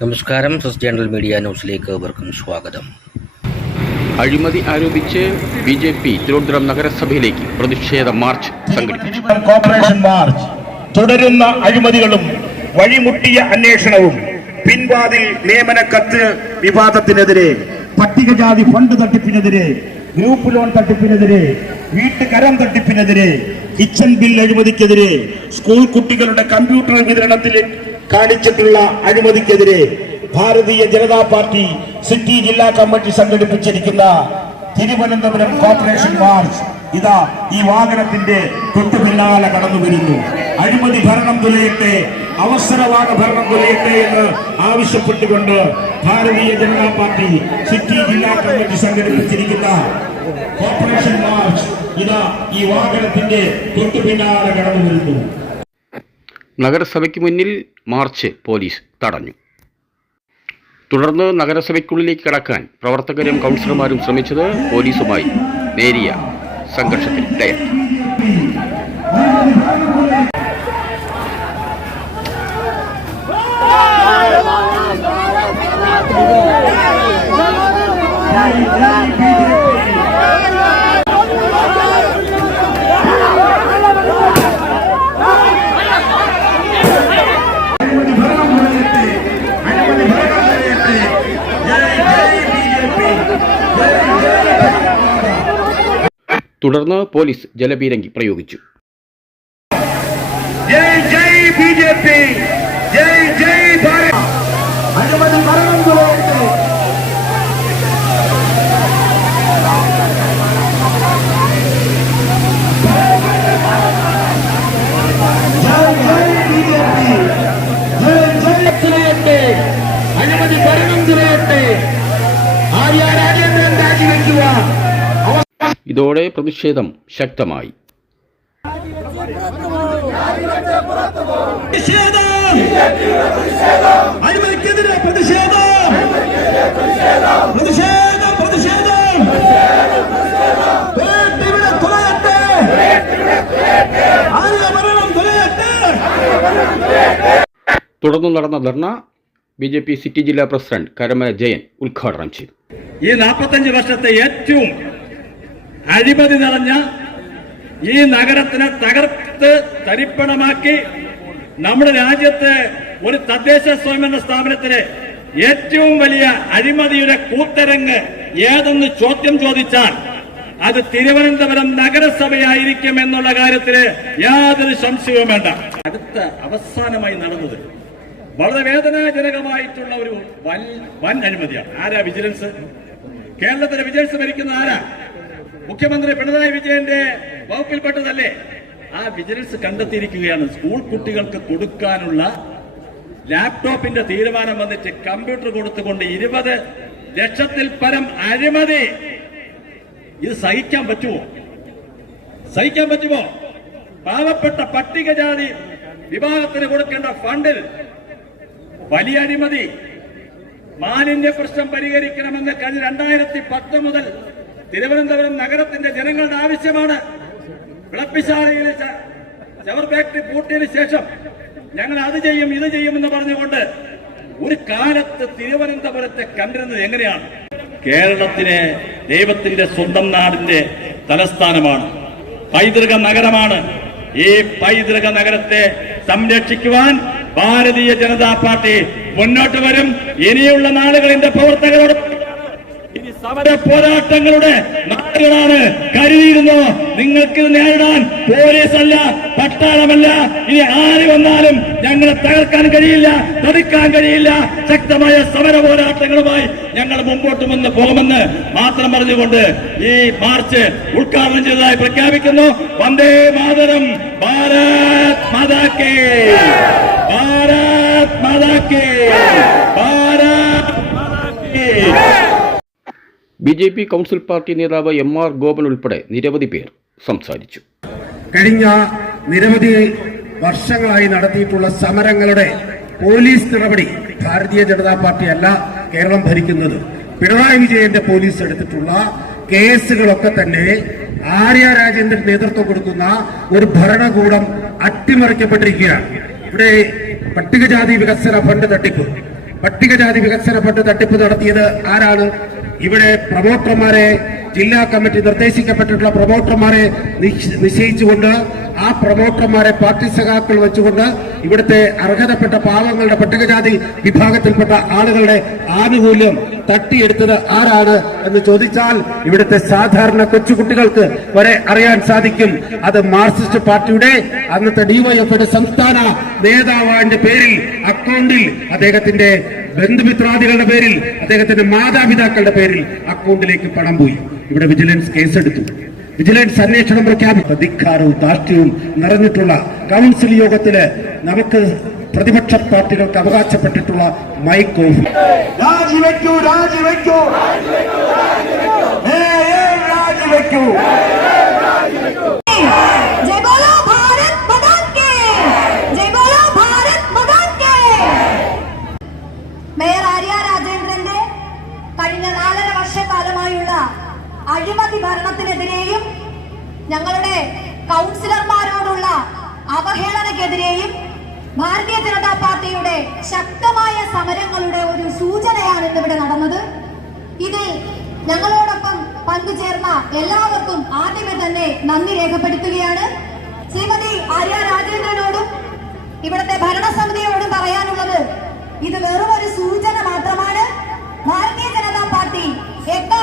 നമസ്കാരം first general media ന്യൂസിലേക്ക് അവർക്കും സ്വാഗതം. അഴിമതി ആരോപിച്ച് ബി ജെ പി തിരുവനന്തപുരം നഗരസഭയിലേക്ക് പ്രതിഷേധ മാർച്ച് സംഘടിപ്പിച്ചു. കോർപ്പറേഷൻ മാർച്ച് തുടരുന്ന അഴിമതികളും വഴിമുട്ടിയ അന്വേഷണവും പിൻവാതിൽ നിയമന കത്ത് വിവാദത്തിനെതിരെ പട്ടികജാതി ഫണ്ട് തട്ടിപ്പിനെതിരെ ഗ്രൂപ്പ് ലോൺ തട്ടിപ്പിനെതിരെ വീട്ടുകരം തട്ടിപ്പിനെതിരെ കിച്ചൺ ബിൽ അഴിമതിക്കെതിരെ സ്കൂൾ കുട്ടികളുടെ കമ്പ്യൂട്ടർ വിതരണത്തിൽ കാണിച്ചിട്ടുള്ള അഴിമതിക്കെതിരെ ഭാരതീയ ജനതാ പാർട്ടി സിറ്റി ജില്ലാ കമ്മിറ്റി സംഘടിപ്പിച്ചിരിക്കുന്ന തിരുവനന്തപുരം കോർപ്പറേഷൻ മാർച്ച് ഇതാ ഈ വാഹനത്തിന്റെ തൊട്ടു പിന്നാലെ കടന്നു വരുന്നു. അഴിമതി ഭരണം തുലയട്ടെ അവസരവാദ ഭരണം തുലയട്ടെ എന്ന് ആവശ്യപ്പെട്ടുകൊണ്ട് ഭാരതീയ ജനതാ പാർട്ടി സിറ്റി ജില്ലാ കമ്മിറ്റി സംഘടിപ്പിച്ചിരിക്കുന്ന കോർപ്പറേഷൻ മാർച്ച് ഇതാ ഈ വാഹനത്തിന്റെ തൊട്ടു പിന്നാലെ കടന്നു വരുന്നു. നഗരസഭയ്ക്ക് മുന്നിൽ മാർച്ച് പോലീസ് തടഞ്ഞു. തുടർന്ന് നഗരസഭയ്ക്കുള്ളിലേക്ക് കടക്കാൻ പ്രവർത്തകരും കൗൺസിലർമാരും ശ്രമിച്ചത് പോലീസുമായി നേരിയ സംഘർഷത്തിൽ അഴിമതി ഭരണം തുലയട്ടെ അഴിമതി ഭരണം തുലയട്ടെ ജയ് ജയ് ബി ജെ പി ജയ് ജയ് ഭരണഘടന തുടർന്ന് പോലീസ് ജലപീരങ്കി പ്രയോഗിച്ചു. ജയ് ജയ് ബി ജെ പി ജയ് ജയ് ഭാരത് അഴിമതി ഭരണം തുലയട്ടെ ജയ് ജയ് ബി ജെ പി ജയ് ജയ് തുലയട്ടെ അഴിമതി ഭരണം തുലയട്ടെ ആര്യ രാജേന്ദ്രൻ രാജിവെക്കുക ഇതോടെ പ്രതിഷേധം ശക്തമായി. പ്രതിഷേധം! പ്രതിഷേധം! പ്രതിഷേധം പ്രതിഷേധം! ഇവിടെ തുലയട്ടെ! ആര്യഭരണം തുലയട്ടെ! തുടർന്ന് നടന്ന ധർണ ബി ജെ പി സിറ്റി ജില്ലാ പ്രസിഡന്റ് കരമന ജയൻ ഉദ്ഘാടനം ചെയ്തു. ഈ നാൽപ്പത്തഞ്ച് വർഷത്തെ ഏറ്റവും അഴിമതി നിറഞ്ഞ ഈ നഗരത്തിനെ തകർത്ത് തരിപ്പണമാക്കി നമ്മുടെ രാജ്യത്തെ ഒരു തദ്ദേശ സ്വയംഭരണ സ്ഥാപനത്തിന് ഏറ്റവും വലിയ അഴിമതിയുടെ കൂത്തരങ്ങ് ഏതെന്ന് ചോദ്യം ചോദിച്ചാൽ അത് തിരുവനന്തപുരം നഗരസഭയായിരിക്കും എന്നുള്ള കാര്യത്തിൽ യാതൊരു സംശയവും വേണ്ട. അടുത്ത അവസാനമായി നടന്നത് വളരെ വേദനാജനകമായിട്ടുള്ള ഒരു വൻ വൻ അഴിമതിയാണ്. ആരാ വിജിലൻസ്? കേരളത്തിലെ വിജിലൻസ് ഭരിക്കുന്ന ആരാ? മുഖ്യമന്ത്രി പിണറായി വിജയന്റെ വകുപ്പിൽപ്പെട്ടതല്ലേ? ആ വിജിലൻസ് കണ്ടെത്തിയിരിക്കുകയാണ്. സ്കൂൾ കുട്ടികൾക്ക് കൊടുക്കാനുള്ള ലാപ്ടോപ്പിന്റെ തീരുമാനം വന്നിട്ട് കമ്പ്യൂട്ടർ കൊടുത്തുകൊണ്ട് ഇരുപത് ലക്ഷത്തിൽ പരം അഴിമതി. ഇത് സഹിക്കാൻ പറ്റുമോ? സഹിക്കാൻ പറ്റുമോ? പാവപ്പെട്ട പട്ടികജാതി വിഭാഗത്തിന് കൊടുക്കേണ്ട ഫണ്ടിൽ വലിയ അഴിമതി. മാലിന്യ പ്രശ്നം പരിഹരിക്കണമെന്ന് കഴിഞ്ഞ രണ്ടായിരത്തി പത്ത് മുതൽ തിരുവനന്തപുരം നഗരത്തിന്റെ ജനങ്ങളുടെ ആവശ്യമാണ്. വിളപ്പിശാലയിലെ ഷവർ ഫാക്ടറി പൂട്ടിയതിനു ശേഷം ഞങ്ങൾ അത് ചെയ്യും ഇത് ചെയ്യുമെന്ന് പറഞ്ഞുകൊണ്ട് ഒരു കാലത്ത് തിരുവനന്തപുരത്തെ കണ്ടിരുന്നത് എങ്ങനെയാണ്? കേരളത്തിലെ ദൈവത്തിന്റെ സ്വന്തം നാടിന്റെ തലസ്ഥാനമാണ്. പൈതൃക നഗരമാണ്. ഈ പൈതൃക നഗരത്തെ സംരക്ഷിക്കുവാൻ ഭാരതീയ ജനതാ പാർട്ടി മുന്നോട്ട് വരും. ഇനിയുള്ള നാളുകളിന്റെ പ്രവർത്തകരോട് പോരാട്ടങ്ങളുടെ നാടുകളാണ് കരുതിയിരുന്നു? നിങ്ങൾക്ക് നേരിടാൻ പോലീസ് അല്ല പട്ടാളമല്ല. ഇനി ആര് വന്നാലും ഞങ്ങളെ തകർക്കാൻ കഴിയില്ല തടുക്കാൻ കഴിയില്ല. ശക്തമായ സമര പോരാട്ടങ്ങളുമായി ഞങ്ങൾ മുമ്പോട്ട് വന്ന് പോകുമെന്ന് മാത്രം പറഞ്ഞുകൊണ്ട് ഈ മാർച്ച് ഉദ്ഘാടനം ചെയ്തതായി പ്രഖ്യാപിക്കുന്നു. വന്ദേ മാതരം ഭാരത് മാതാക്കേ ഭാരത് മാതാക്കേ Bharat മാതാക്കേ B J P council party നേതാവ് എം ആർ ഗോപൻ ഉൾപ്പെടെ നിരവധി പേർ സംസാരിച്ചു. കഴിഞ്ഞ നിരവധി വർഷങ്ങളായി നടത്തിയിട്ടുള്ള സമരങ്ങളുടെ പോലീസ് നടപടി ഭാരതീയ ജനതാ പാർട്ടി അല്ല കേരളം ഭരിക്കുന്നത്. പിണറായി വിജയന്റെ പോലീസ് എടുത്തിട്ടുള്ള കേസുകളൊക്കെ തന്നെ ആര്യ രാജേന്ദ്രൻ നേതൃത്വം കൊടുക്കുന്ന ഒരു ഭരണകൂടം അട്ടിമറിക്കപ്പെട്ടിരിക്കുകയാണ്. ഇവിടെ പട്ടികജാതി വികസന ഫണ്ട് തട്ടിപ്പ്. പട്ടികജാതി വികസന ഫണ്ട് തട്ടിപ്പ് നടത്തിയത് ആരാണ്? ഇവിടെ പ്രൊമോട്ടർമാരെ ജില്ലാ കമ്മിറ്റി നിർദ്ദേശിക്കപ്പെട്ടിട്ടുള്ള പ്രൊമോട്ടർമാരെ നിശ്ചയിച്ചുകൊണ്ട് ആ പ്രൊമോട്ടർമാരെ പാർട്ടി സഖാക്കൾ വെച്ചുകൊണ്ട് ഇവിടുത്തെ അർഹതപ്പെട്ട പാവങ്ങളുടെ പട്ടികജാതി വിഭാഗത്തിൽപ്പെട്ട ആളുകളുടെ ആനുകൂല്യം തട്ടിയെടുത്തത് ആരാണ് എന്ന് ചോദിച്ചാൽ ഇവിടുത്തെ സാധാരണ കൊച്ചുകുട്ടികൾക്ക് വരെ അറിയാൻ സാധിക്കും. അത് മാർക്സിസ്റ്റ് പാർട്ടിയുടെ അന്നത്തെ ഡിവൈഎഫ്ഐയുടെ സംസ്ഥാന നേതാവിന്റെ പേരിൽ അക്കൗണ്ടിൽ അദ്ദേഹത്തിന്റെ ബന്ധുമിത്രാദികളുടെ പേരിൽ അദ്ദേഹത്തിന്റെ മാതാപിതാക്കളുടെ പേരിൽ അക്കൗണ്ടിലേക്ക് പണം പോയി. ഇവിടെ വിജിലൻസ് കേസെടുത്തു. വിജിലൻസ് അന്വേഷണം പ്രഖ്യാപിച്ചു ധിക്കാരവും ധാർഷ്ട്യവും നിറഞ്ഞിട്ടുള്ള കൗൺസിൽ യോഗത്തിൽ നമുക്ക് പ്രതിപക്ഷ പാർട്ടികൾക്ക് അവകാശപ്പെട്ടിട്ടുള്ള മൈക്ക് ഓഫ് രാജിവെക്കൂ രാജിവെക്കൂ. രാജിവെക്കൂ. കൗൺസിലർമാരോടുള്ള അവഹേളനക്കെതിരെയും ഭാരതീയ ജനതാ പാർട്ടിയുടെ ശക്തമായ സമരങ്ങളുടെ ഒരു സൂചനയാണ് ഇന്നിവിടെ നടന്നത്. ഇതിൽ ഞങ്ങളോടൊപ്പം പങ്കുചേർന്ന എല്ലാവർക്കും ആദ്യമേ തന്നെ നന്ദി രേഖപ്പെടുത്തുകയാണ്. ശ്രീമതി ആര്യ രാജേന്ദ്രനോടും ഇവിടുത്തെ ഭരണസമിതിയോടും പറയാനുള്ളത് ഇത് വെറും ഒരു സൂചന മാത്രമാണ്. ഭാരതീയ ജനതാ പാർട്ടി എട്ട്